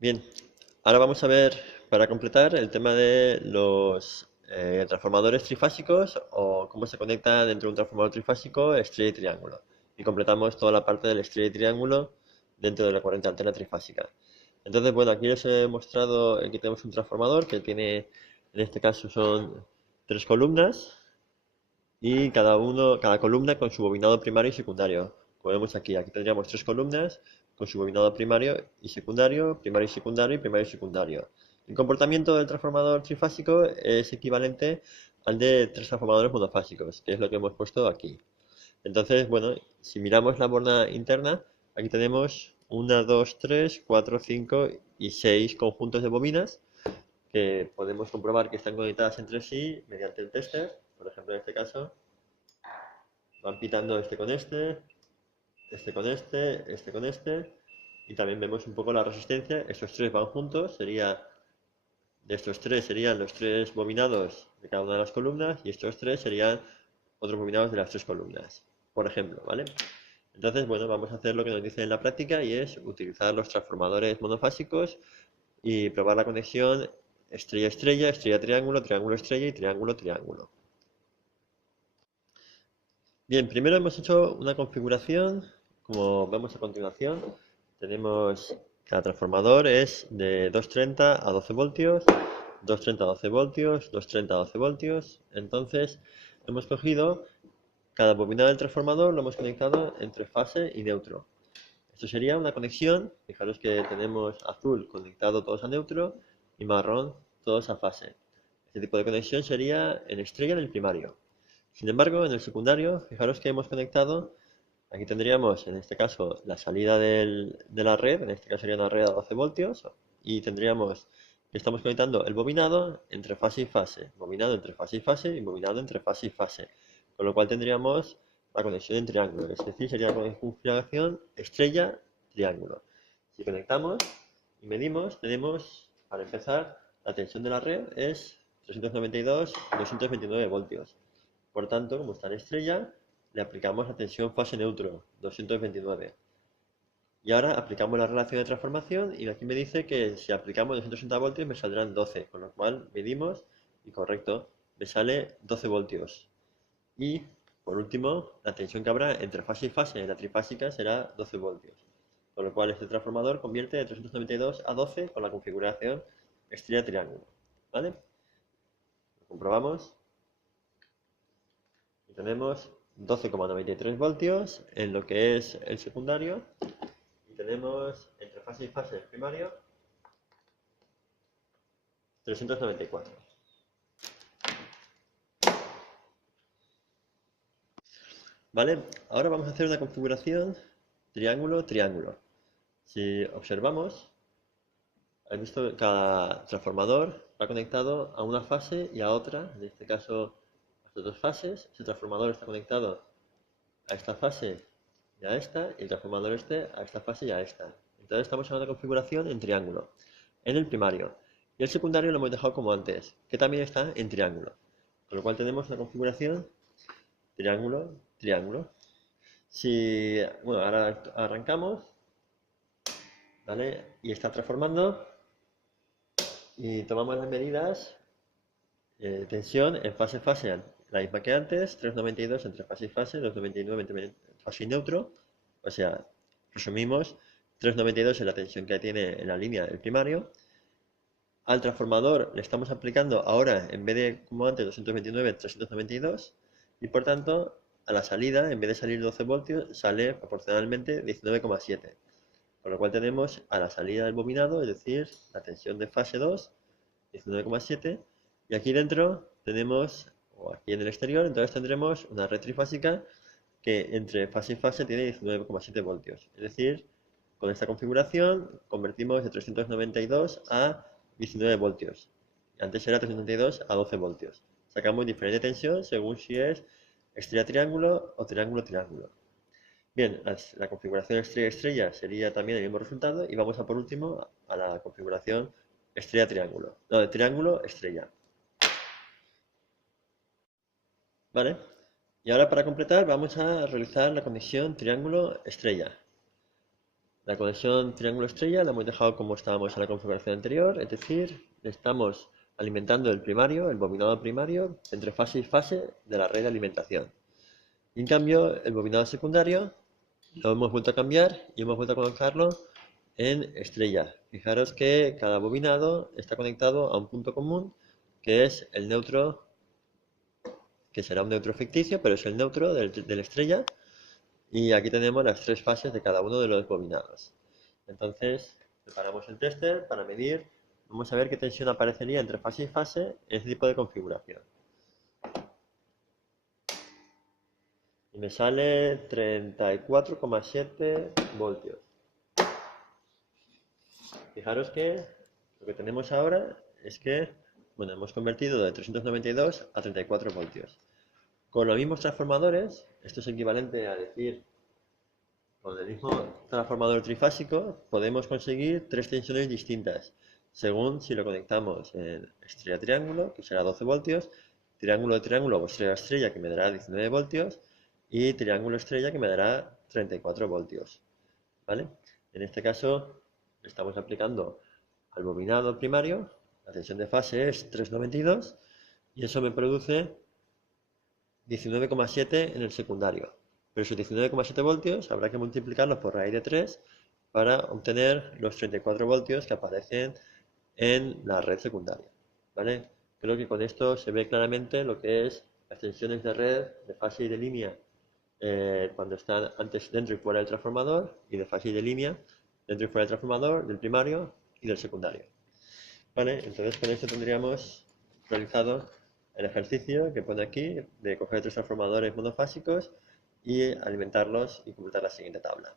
Bien, ahora vamos a ver para completar el tema de los transformadores trifásicos o cómo se conecta dentro de un transformador trifásico estrella y triángulo. Y completamos toda la parte del estrella y triángulo dentro de la corriente alterna trifásica. Entonces, bueno, aquí os he mostrado, aquí tenemos un transformador que tiene, en este caso son tres columnas y cada columna con su bobinado primario y secundario. Como vemos aquí tendríamos tres columnas con su bobinado primario y secundario, primario y secundario y primario y secundario. El comportamiento del transformador trifásico es equivalente al de tres transformadores monofásicos, que es lo que hemos puesto aquí. Entonces, bueno, si miramos la borna interna, aquí tenemos 1, 2, 3, 4, 5 y 6 conjuntos de bobinas que podemos comprobar que están conectadas entre sí mediante el tester. Por ejemplo, en este caso, van pitando este con este con este, y también vemos un poco la resistencia. Estos tres van juntos, de estos tres serían los tres bobinados de cada una de las columnas, y estos tres serían otros bobinados de las tres columnas, por ejemplo, ¿vale? Entonces, bueno, vamos a hacer lo que nos dice en la práctica y es utilizar los transformadores monofásicos y probar la conexión estrella-estrella, estrella-triángulo, triángulo-estrella y triángulo-triángulo. Bien, primero hemos hecho una configuración, como vemos a continuación. Tenemos cada transformador es de 230 a 12 voltios, 230 a 12 voltios, 230 a 12 voltios. Entonces, hemos cogido cada bobina del transformador, lo hemos conectado entre fase y neutro. Esto sería una conexión, fijaros que tenemos azul conectado todos a neutro y marrón todos a fase. Este tipo de conexión sería en estrella en el primario. Sin embargo, en el secundario, fijaros que hemos conectado, aquí tendríamos en este caso la salida de la red, en este caso sería una red a 12 voltios, y tendríamos que estamos conectando el bobinado entre fase y fase, bobinado entre fase y fase y bobinado entre fase y fase, con lo cual tendríamos la conexión en triángulo, es decir, sería la configuración estrella-triángulo. Si conectamos y medimos, tenemos, para empezar, la tensión de la red es 392-229 voltios. Por tanto, como está en estrella, le aplicamos la tensión fase neutro, 229. Y ahora aplicamos la relación de transformación y aquí me dice que si aplicamos 260 voltios me saldrán 12, con lo cual medimos y correcto, me sale 12 voltios. Y por último, la tensión que habrá entre fase y fase en la trifásica será 12 voltios. Con lo cual este transformador convierte de 392 a 12 con la configuración estrella-triángulo. ¿Vale? Lo comprobamos. Y tenemos 12,93 voltios en lo que es el secundario. Y tenemos entre fase y fase primario 394. ¿Vale? Ahora vamos a hacer una configuración triángulo-triángulo. Si observamos, has visto que cada transformador va conectado a una fase y a otra, en este caso a estas dos fases. Ese transformador está conectado a esta fase y a esta, y el transformador este a esta fase y a esta. Entonces estamos en una configuración en triángulo, en el primario. Y el secundario lo hemos dejado como antes, que también está en triángulo. Con lo cual tenemos una configuración triángulo, triángulo. Si, bueno, ahora arrancamos, ¿vale? Y está transformando y tomamos las medidas tensión en fase-fase, la misma que antes, 392 entre fase y fase, 299 entre fase y neutro. O sea, resumimos, 392 es la tensión que tiene en la línea el primario. Al transformador le estamos aplicando ahora, en vez de como antes 229, 392. Y por tanto, a la salida, en vez de salir 12 voltios, sale proporcionalmente 19,7. Con lo cual tenemos a la salida del bobinado, es decir, la tensión de fase 2, 19,7, y aquí dentro tenemos, o aquí en el exterior, entonces tendremos una red trifásica que entre fase y fase tiene 19,7 voltios. Es decir, con esta configuración convertimos de 392 a 19 voltios. Antes era 392 a 12 voltios. Sacamos diferente tensión según si es estrella-triángulo o triángulo-triángulo. Bien, la configuración estrella-estrella sería también el mismo resultado y vamos a por último a la configuración estrella-triángulo. No, de triángulo-estrella. ¿Vale? Y ahora para completar vamos a realizar la conexión triángulo-estrella. La conexión triángulo-estrella la hemos dejado como estábamos en la configuración anterior, es decir, estamos alimentando el primario, el bobinado primario, entre fase y fase de la red de alimentación. Y en cambio, el bobinado secundario lo hemos vuelto a cambiar y hemos vuelto a colocarlo en estrella. Fijaros que cada bobinado está conectado a un punto común, que es el neutro, que será un neutro ficticio, pero es el neutro de la estrella. Y aquí tenemos las tres fases de cada uno de los bobinados. Entonces, preparamos el tester para medir. Vamos a ver qué tensión aparecería entre fase y fase en este tipo de configuración. Y me sale 34,7 voltios. Fijaros que lo que tenemos ahora es que, bueno, hemos convertido de 392 a 34 voltios. Con los mismos transformadores, esto es equivalente a decir, con el mismo transformador trifásico, podemos conseguir tres tensiones distintas, según si lo conectamos en estrella-triángulo, que será 12 voltios, triángulo-triángulo o estrella-estrella, que me dará 19 voltios, y triángulo-estrella, que me dará 34 voltios. ¿Vale? En este caso, estamos aplicando al bobinado primario, la tensión de fase es 392 y eso me produce 19,7 en el secundario. Pero esos 19,7 voltios habrá que multiplicarlos por raíz de 3 para obtener los 34 voltios que aparecen en la red secundaria. ¿Vale? Creo que con esto se ve claramente lo que es las tensiones de red, de fase y de línea cuando están antes dentro y fuera del transformador, y de fase y de línea dentro y fuera del transformador, del primario y del secundario. ¿Vale? Entonces con esto tendríamos realizado el ejercicio que pone aquí de coger tres transformadores monofásicos y alimentarlos y completar la siguiente tabla.